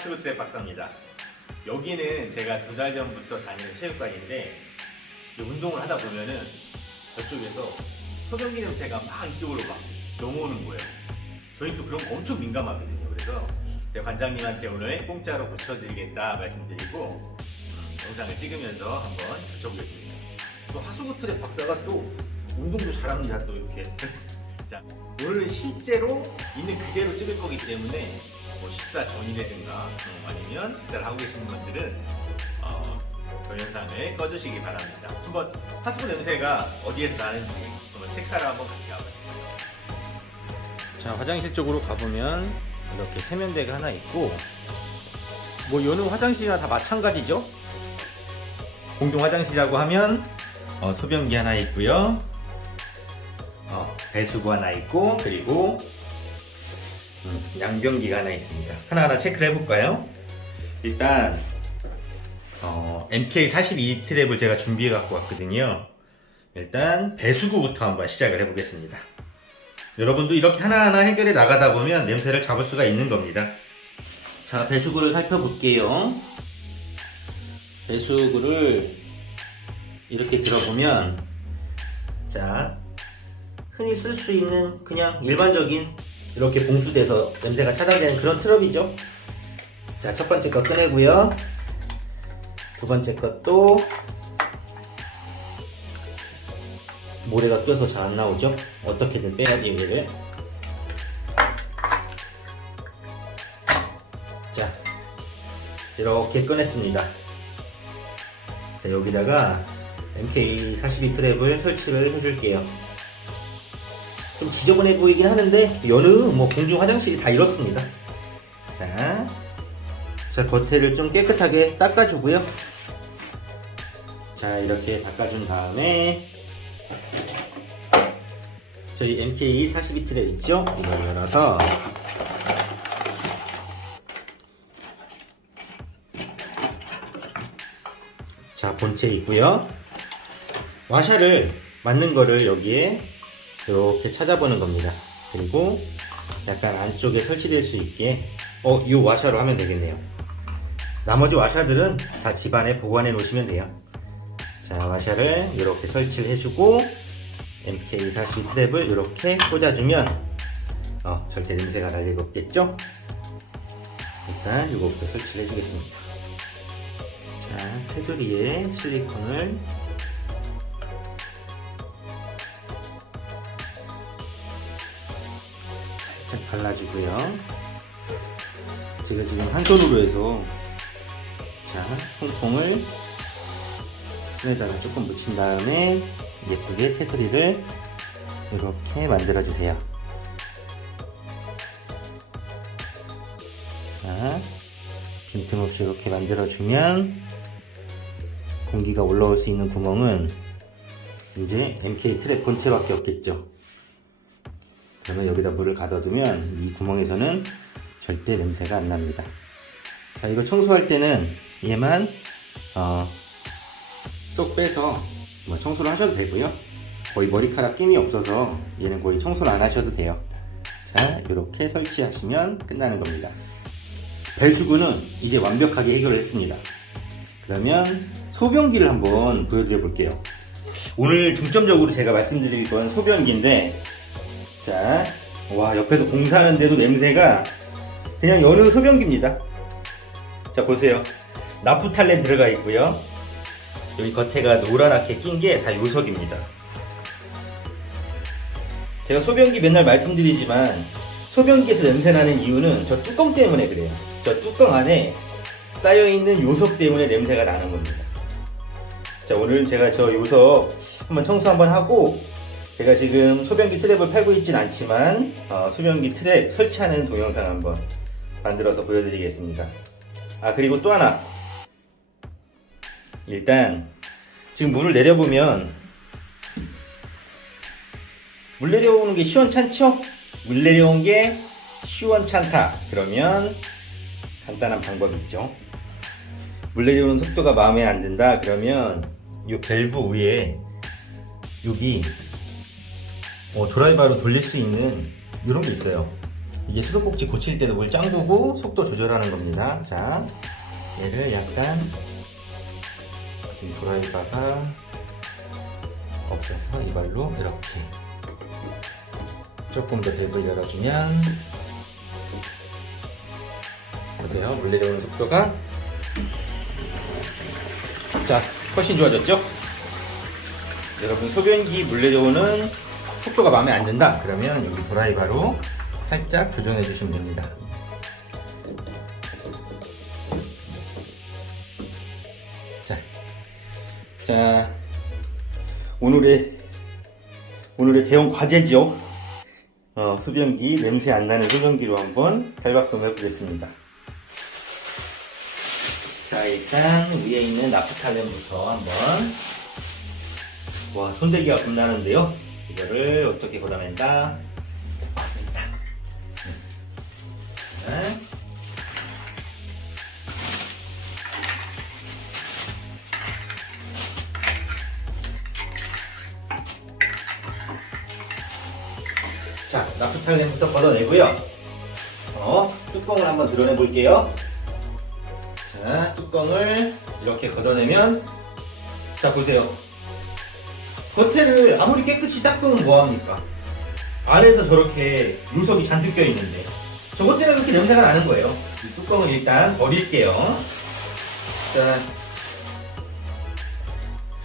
하수구 트랩 박사입니다. 여기는 제가 2달 전부터 다니는 체육관인데 운동을 하다 보면은 저쪽에서 소변기 냄새가 막 이쪽으로 막 넘어오는 거예요. 저희 또 그런 거 엄청 민감하거든요. 그래서 제가 관장님한테 오늘 공짜로 고쳐드리겠다 말씀드리고 영상을 찍으면서 한번 여쭤보겠습니다. 또 하수구 트랩 박사가 또 운동도 잘합니다. 또 이렇게. 자, 오늘은 실제로 있는 그대로 찍을 거기 때문에 뭐 식사 전이라든가 아니면 식사를 하고 계시는 분들은 동영상을 꺼주시기 바랍니다. 한번 하수구 냄새가 어디에서 나는지 한번 체크하러 한번 같이 가보죠. 자, 화장실 쪽으로 가보면 이렇게 세면대가 하나 있고, 뭐 여느 화장실이나 다 마찬가지죠. 공동 화장실이라고 하면 소변기 하나 있고요, 배수구 하나 있고, 그리고 양변기가 하나 있습니다. 하나하나 체크를 해볼까요? 일단 MK42 트랩을 제가 준비해 갖고 왔거든요. 일단 배수구부터 한번 시작을 해보겠습니다. 여러분도 이렇게 하나하나 해결해 나가다 보면 냄새를 잡을 수가 있는 겁니다. 자, 배수구를 살펴볼게요. 배수구를 이렇게 들어보면, 자, 흔히 쓸 수 있는 그냥 일반적인 이렇게 봉수돼서 냄새가 차단되는 그런 트럭이죠. 자, 첫 번째 거 꺼내고요. 두 번째 것도 모래가 껴서 잘 안 나오죠. 어떻게든 빼야지 얘를. 자, 이렇게 꺼냈습니다. 자, 여기다가 MK42 트랩을 설치를 해줄게요. 좀 지저분해 보이긴 하는데 여느 뭐 공중 화장실이 다 이렇습니다. 자, 겉에를 좀 깨끗하게 닦아주고요. 자, 이렇게 닦아준 다음에 저희 MK42 트랩 있죠? 이걸 열어서 자, 본체 있고요. 와샤를 맞는 거를 여기에 이렇게 찾아보는 겁니다. 그리고 약간 안쪽에 설치될 수 있게 이 와샤로 하면 되겠네요. 나머지 와샤들은 다 집안에 보관해 놓으시면 돼요. 자, 와샤를 이렇게 설치를 해주고 MK42 트랩을 이렇게 꽂아주면 절대 냄새가 날 리가 없겠죠? 일단 이거부터 설치를 해주겠습니다. 자, 테두리에 실리콘을 살짝 발라주고요. 제가 지금 한 손으로 해서, 자, 통통을 손에다가 조금 묻힌 다음에 예쁘게 테두리를 이렇게 만들어 주세요. 자, 빈틈없이 이렇게 만들어 주면 공기가 올라올 수 있는 구멍은 이제 MK 트랩 본체밖에 없겠죠. 저는 여기다 물을 가둬두면 이 구멍에서는 절대 냄새가 안 납니다. 자, 이거 청소할 때는 얘만 쏙 빼서 뭐 청소를 하셔도 되고요. 거의 머리카락 끼미 없어서 얘는 거의 청소를 안 하셔도 돼요. 자, 이렇게 설치하시면 끝나는 겁니다. 배수구는 이제 완벽하게 해결을 했습니다. 그러면 소변기를 한번 보여드려 볼게요. 오늘 중점적으로 제가 말씀드릴 건 소변기인데, 자, 와, 옆에서 공사하는데도 냄새가 그냥 여느 소변기입니다. 자, 보세요. 나프탈렌 들어가 있고요. 여기 겉에가 노랗게 낀 게 다 요석입니다. 제가 소변기 맨날 말씀드리지만 소변기에서 냄새나는 이유는 저 뚜껑 때문에 그래요. 저 뚜껑 안에 쌓여있는 요석 때문에 냄새가 나는 겁니다. 자, 오늘 제가 저 요석 한번 청소 한번 하고, 제가 지금 소변기 트랩을 팔고 있진 않지만 소변기 트랩 설치하는 동영상 한번 만들어서 보여드리겠습니다. 그리고 또 하나, 일단 지금 물을 내려보면 물 내려오는 게 시원찮죠? 물 내려온 게 시원찮다 그러면 간단한 방법이 있죠. 물 내려오는 속도가 마음에 안 든다 그러면 이 밸브 위에 여기 드라이버로 돌릴 수 있는 이런 게 있어요. 이게 수도꼭지 고칠 때도 물 짱 부고 속도 조절하는 겁니다. 자, 얘를 약간 지금 드라이버가 없어서 이걸로 이렇게 조금 더 밸브를 열어주면 보세요. 물 내려오는 속도가 자, 훨씬 좋아졌죠? 여러분 소변기 물 내려오는 속도가 마음에 안 든다 그러면 여기 드라이버로 살짝 조정해 주시면 됩니다. 자, 오늘의 대형 과제죠. 소변기, 냄새 안 나는 소변기로 한번 탈바꿈 해보겠습니다. 자, 일단 위에 있는 나프탈렌부터 한번. 와, 손대기가 겁나는데요. 이거를 어떻게 걷어낸다. 자, 나프탈렌부터 걷어내고요. 뚜껑을 한번 드러내 볼게요. 자, 뚜껑을 이렇게 걷어내면, 자, 보세요. 겉에를 아무리 깨끗이 닦으면 뭐합니까? 안에서 저렇게 요석이 잔뜩 껴있는데, 저것 때문에 그렇게 냄새가 나는 거예요. 이 뚜껑을 일단 버릴게요. 자,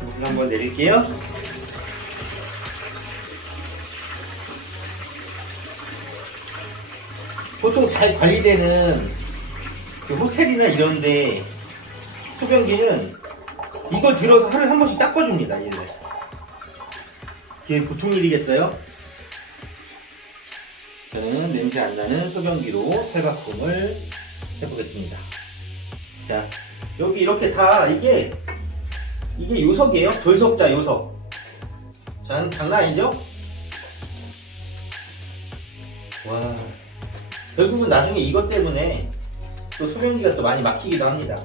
물을 한번 내릴게요. 보통 잘 관리되는 그 호텔이나 이런데 소변기는 이걸 들어서 하루에 한 번씩 닦아줍니다. 얘를. 이게 보통 일이겠어요? 저는 냄새 안 나는 소변기로 탈바꿈을 해보겠습니다. 자, 여기 이렇게 다 이게 요석이에요. 돌석자 요석. 자, 장난 아니죠? 와. 결국은 나중에 이것 때문에 또 소변기가 또 많이 막히기도 합니다.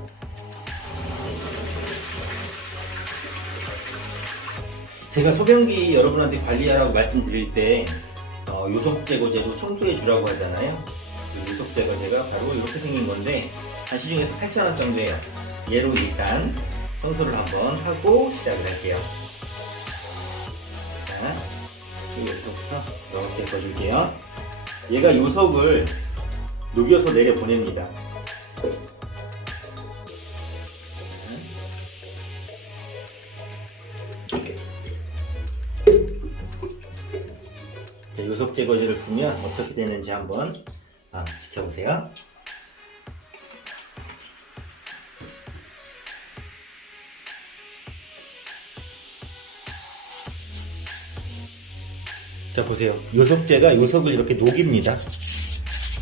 제가 소변기 여러분한테 관리하라고 말씀드릴 때 요석 제거제로 청소해 주라고 하잖아요. 이 요석 제거제가 바로 이렇게 생긴 건데 한 시중에서 8,000원 정도예요. 얘로 일단 청소를 한번 하고 시작을 할게요. 자, 요석부터 이렇게 꺼줄게요. 얘가 요석을 녹여서 내려 보냅니다. 요석 제거제를 부으면 어떻게 되는지 한번 지켜보세요. 자, 보세요. 요석제가 요석을 이렇게 녹입니다.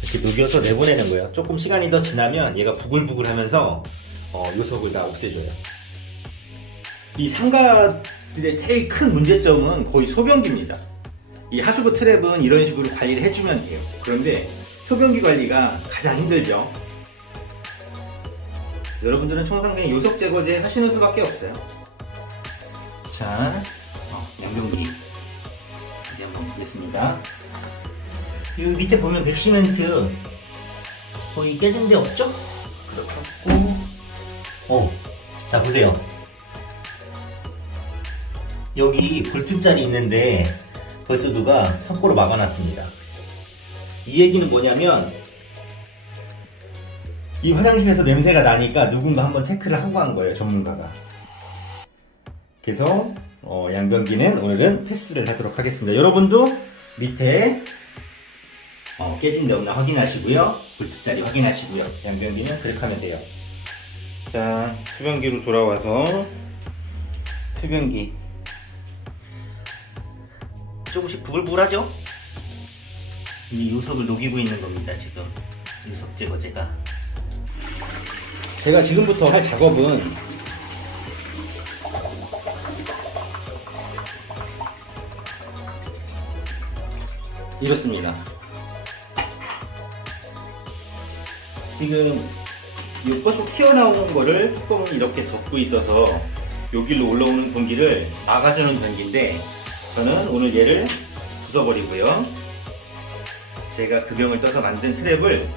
이렇게 녹여서 내보내는 거예요. 조금 시간이 더 지나면 얘가 부글부글 하면서 요석을 다 없애줘요. 이 상가들의 제일 큰 문제점은 거의 소변기입니다. 이 하수구 트랩은 이런 식으로 관리를 해주면 돼요. 그런데 소변기 관리가 가장 힘들죠. 여러분들은 평상시에 요석 제거제 하시는 수밖에 없어요. 자, 양변기 이제 한번 보겠습니다. 여기 밑에 보면 백시멘트 거의 깨진 데 없죠? 그렇고, 자 보세요. 여기 볼트짜리 있는데 벌써 누가 석고로 막아놨습니다. 이 얘기는 뭐냐면 이 화장실에서 냄새가 나니까 누군가 한번 체크를 하고 간 거예요, 전문가가. 그래서 양변기는 오늘은 패스를 하도록 하겠습니다. 여러분도 밑에 깨진 데 없나 확인하시고요. 볼트짜리 확인하시고요. 양변기는 그렇게 하면 돼요. 자, 소변기로 돌아와서 소변기 조금씩 부글부글하죠? 이 요석을 녹이고 있는 겁니다. 지금 요석 제거제가. 제가 지금부터 할 작업은 이렇습니다. 지금 이 껏속 튀어나오는 거를 뚜껑이 이렇게 덮고 있어서 여기로 올라오는 공기를 막아주는 변기인데 저는 오늘 얘를 부숴버리고요. 제가 금형을 떠서 만든 트랩을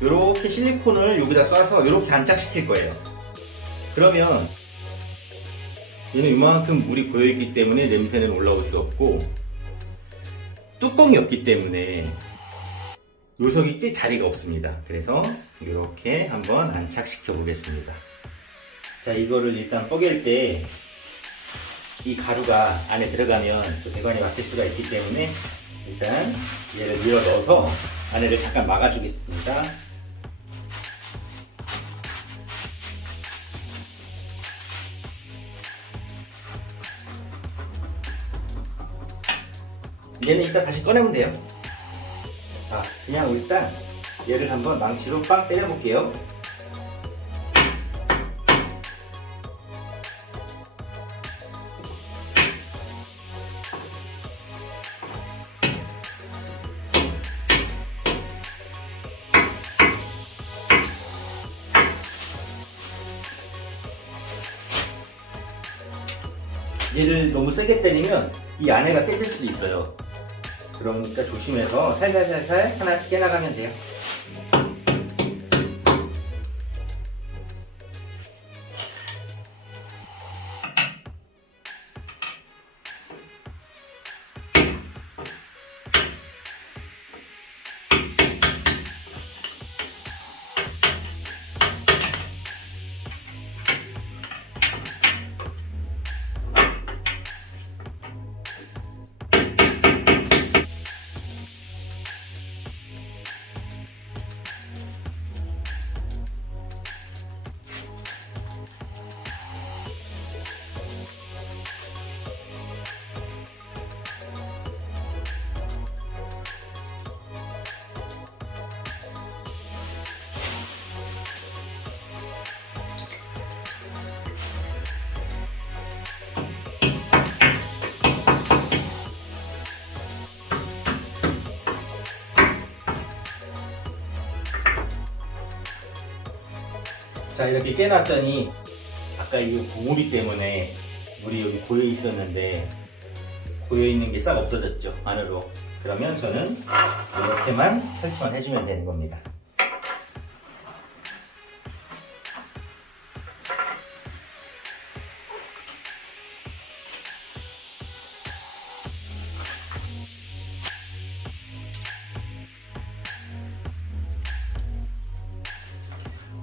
이렇게 실리콘을 여기다 쏴서 이렇게 안착시킬 거예요. 그러면 얘는 이만큼 물이 고여있기 때문에 냄새는 올라올 수 없고, 뚜껑이 없기 때문에 요석이 낄 자리가 없습니다. 그래서 이렇게 한번 안착시켜 보겠습니다. 자, 이거를 일단 뻐갤 때 이 가루가 안에 들어가면 또 배관이 막힐 수가 있기 때문에 일단 얘를 밀어 넣어서 안에를 잠깐 막아주겠습니다. 얘는 이따 다시 꺼내면 돼요. 자, 그냥 일단 얘를 한번 망치로 빵 때려 볼게요. 얘를 너무 세게 때리면 이 안에가 깨질 수도 있어요. 그러니까 조심해서 살살살살 하나씩 깨나가면 돼요. 자, 이렇게 깨놨더니 아까 이거 봉우리 때문에 물이 여기 고여 있었는데 고여 있는 게 싹 없어졌죠, 안으로. 그러면 저는 이렇게만 설치만 해주면 되는 겁니다.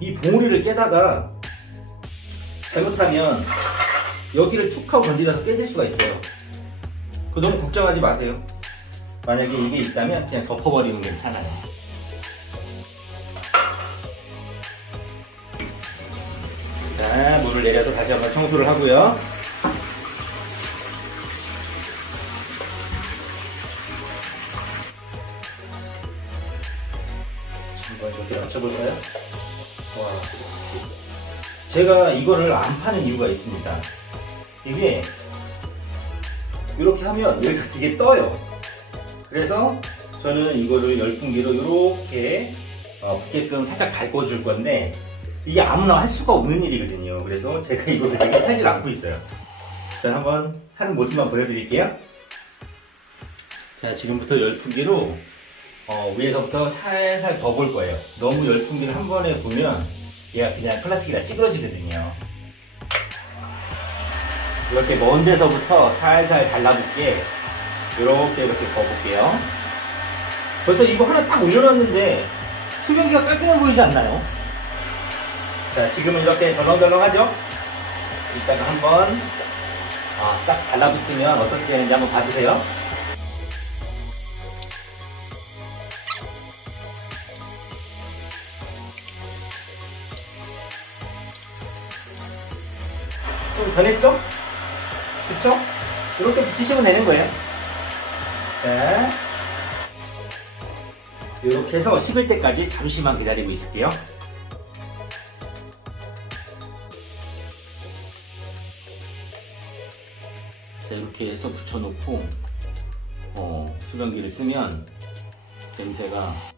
이 봉우리를 깨다가 잘못하면 여기를 툭 하고 건드려서 깨질 수가 있어요. 그거 너무 걱정하지 마세요. 만약에 이게 있다면 그냥 덮어버리면 괜찮아요. 자, 물을 내려서 다시 한번 청소를 하고요. 한번 이렇게 맞춰볼까요? 와. 제가 이거를 안 파는 이유가 있습니다. 이게 이렇게 하면 여기가 되게 떠요. 그래서 저는 이거를 열풍기로 이렇게 붙게끔 살짝 달궈줄 건데 이게 아무나 할 수가 없는 일이거든요. 그래서 제가 이거를 되게 하질 않고 있어요. 자, 한번 하는 모습만 보여드릴게요. 자, 지금부터 열풍기로 위에서부터 살살 더 볼 거예요. 너무 열풍기를 한 번에 보면 얘가 그냥 플라스틱이라 찌그러지거든요. 이렇게 먼 데서부터 살살 달라붙게 이렇게 더 볼게요. 벌써 이거 하나 딱 올려놨는데 수변기가 깔끔해 보이지 않나요? 자, 지금은 이렇게 덜렁덜렁하죠? 이따가 한번 딱 달라붙으면 어떻게 되는지 한번 봐주세요. 좀 변했죠? 그쵸? 이렇게 붙이시면 되는 거예요. 자, 이렇게 해서 식을 때까지 잠시만 기다리고 있을게요. 자, 이렇게 해서 붙여놓고 수변기를 쓰면 냄새가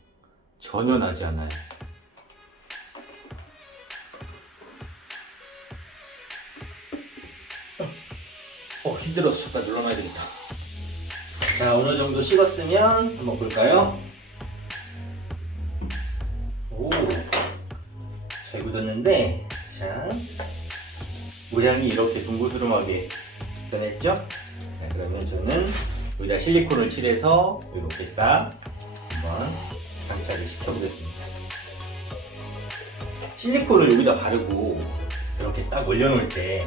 전혀 나지 않아요. 힘들어서 잠깐 눌러놔야 되겠다. 자, 어느 정도 식었으면 한번 볼까요? 묻었는데, 자, 모양이 이렇게 둥그스름하게 변했죠? 자, 그러면 저는 여기다 실리콘을 칠해서 이렇게 딱 한번 장착을 시켜보겠습니다. 실리콘을 여기다 바르고 이렇게 딱 올려놓을 때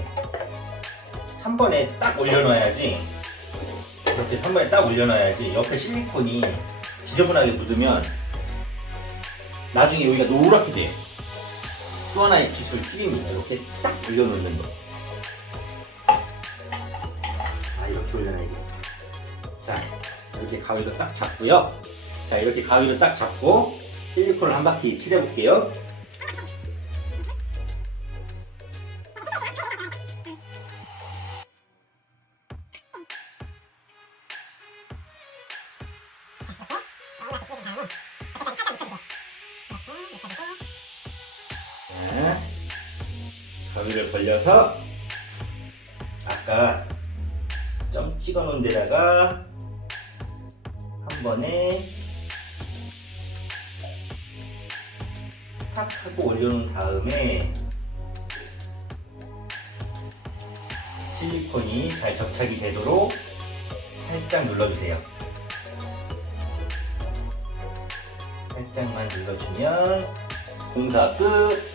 한 번에 딱 올려놔야지, 이렇게 한 번에 딱 올려놔야지 옆에 실리콘이 지저분하게 묻으면 나중에 여기가 노랗게 돼요. 또 하나의 기술 팁입니다. 이렇게 딱 올려놓는 거. 이렇게 올려놔야 돼요. 자, 이렇게 가위로 딱 잡고요. 자, 이렇게 가위로 딱 잡고 실리콘을 한 바퀴 칠해볼게요. 자, 가위를 벌려서 아까 점 찍어 놓은 데다가 한 번에 탁 하고 올려놓은 다음에 실리콘이 잘 접착이 되도록 살짝 눌러주세요. 살짝만 눌러주면 공사 끝.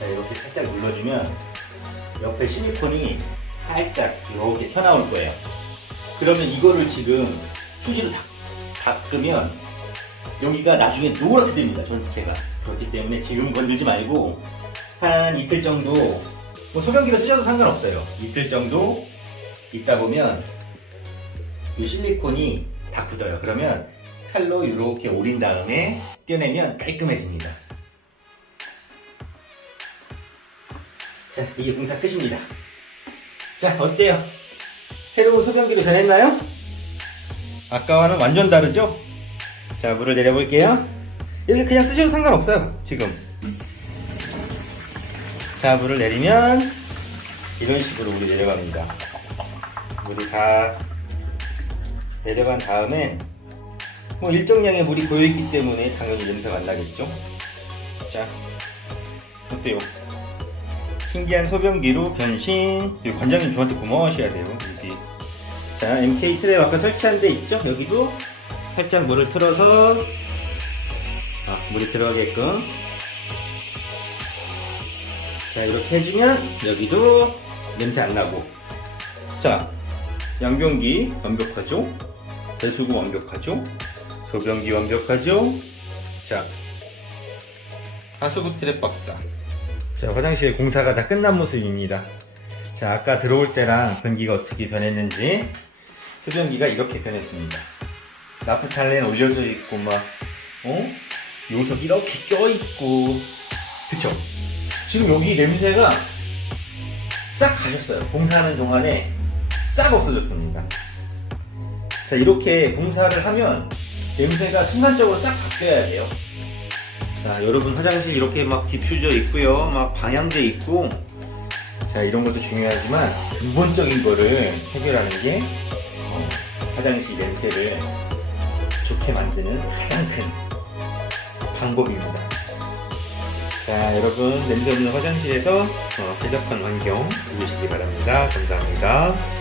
자, 이렇게 살짝 눌러주면 옆에 실리콘이 살짝 이렇게 튀어나올 거예요. 그러면 이거를 지금 수시로 닦으면 여기가 나중에 노랗게 됩니다. 전체가. 그렇기 때문에 지금 건들지 말고 한 이틀 정도, 뭐 소변기를 쓰셔도 상관없어요. 이틀 정도 있다 보면 이 실리콘이 다 굳어요. 그러면 칼로 이렇게 오린 다음에 떼어내면 깔끔해집니다. 자, 이게 공사 끝입니다. 자, 어때요? 새로운 소변기로 변했나요? 아까와는 완전 다르죠? 자, 물을 내려볼게요. 이렇게 그냥 쓰셔도 상관없어요, 지금. 자, 물을 내리면 이런 식으로 물이 내려갑니다. 물이 다 내려간 다음에 뭐 일정량의 물이 고여있기 때문에 당연히 냄새가 안 나겠죠? 자, 어때요? 신기한 소변기로 변신. 관장님 저한테 고마워하셔야 돼요. 여기. 자, MK 트랩 아까 설치한 데 있죠? 여기도 살짝 물을 틀어서 물이 들어가게끔. 자, 이렇게 해주면 여기도 냄새 안 나고. 자, 양변기 완벽하죠? 배수구 완벽하죠? 소변기 완벽하죠? 자, 하수구 트랩 박사. 자, 화장실 공사가 다 끝난 모습입니다. 자, 아까 들어올 때랑 변기가 어떻게 변했는지. 소변기가 이렇게 변했습니다. 나프탈렌 올려져 있고 요석 이렇게 껴있고, 그쵸? 지금 여기 냄새가 싹 가셨어요. 공사하는 동안에 싹 없어졌습니다. 자, 이렇게 공사를 하면 냄새가 순간적으로 싹 바뀌어야 돼요. 자, 여러분 화장실 이렇게 막 디퓨저 있고요, 막 방향제 있고, 자, 이런 것도 중요하지만 근본적인 거를 해결하는 게 화장실 냄새를 좋게 만드는 가장 큰 방법입니다. 자, 여러분 냄새 없는 화장실에서 쾌적한 환경 누리시기 바랍니다. 감사합니다.